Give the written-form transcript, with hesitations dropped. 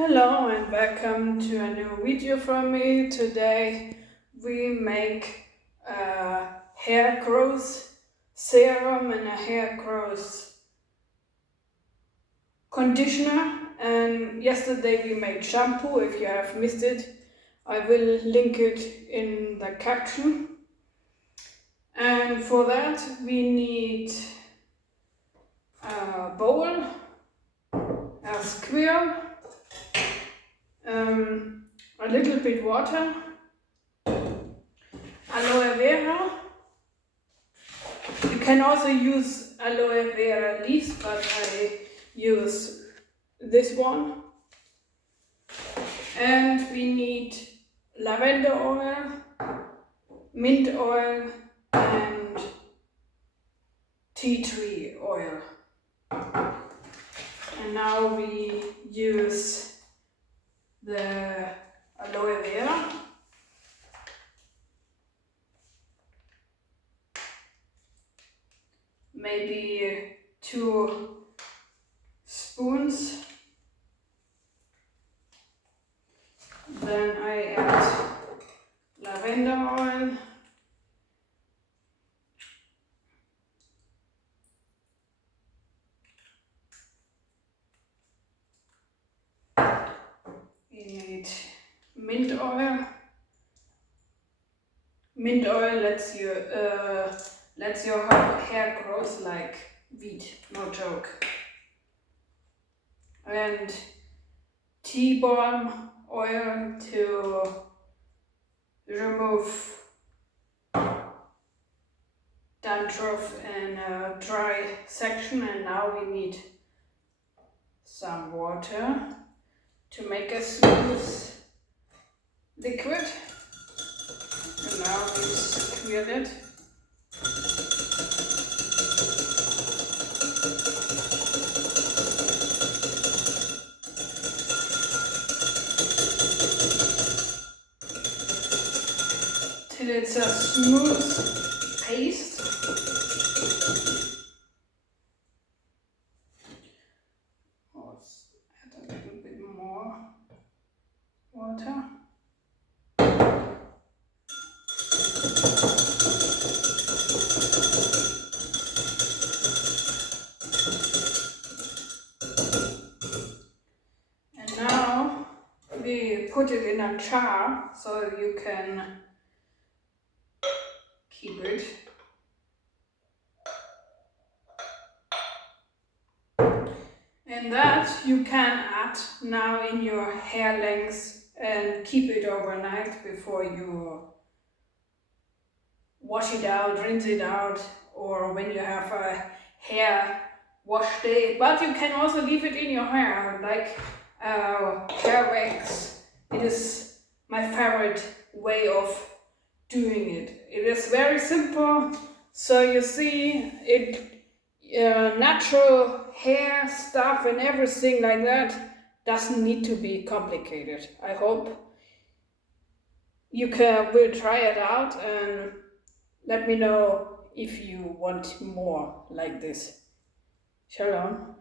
Hello and welcome to a new video from me. Today we make a hair growth serum and a hair growth conditioner, and yesterday we made shampoo. If you have missed it, I will link it in the caption. And for that we need a bowl, a square, a little bit water, aloe vera. You can also use aloe vera leaves, but I use this one. And we need lavender oil, mint oil, and tea tree oil. And now we use the aloe vera. Maybe 2 spoons. Then I add lavender oil. We need mint oil. Mint oil lets your hair grow like wheat, no joke. And tea balm oil to remove dandruff in a dry section. And now we need some water to make a smooth liquid. And now we squeeze it. Till it's a smooth paste. Let's add a little bit more water. And now we put it in a jar so you can keep it. And that you can add now in your hair lengths and keep it overnight before you wash it out, rinse it out, or when you have a hair wash day. But you can also leave it in your hair, like hair wax. It is my favorite way of doing it. It is very simple, so you see it, natural hair stuff and everything like that doesn't need to be complicated. I hope you will try it out and let me know if you want more like this. Shalom.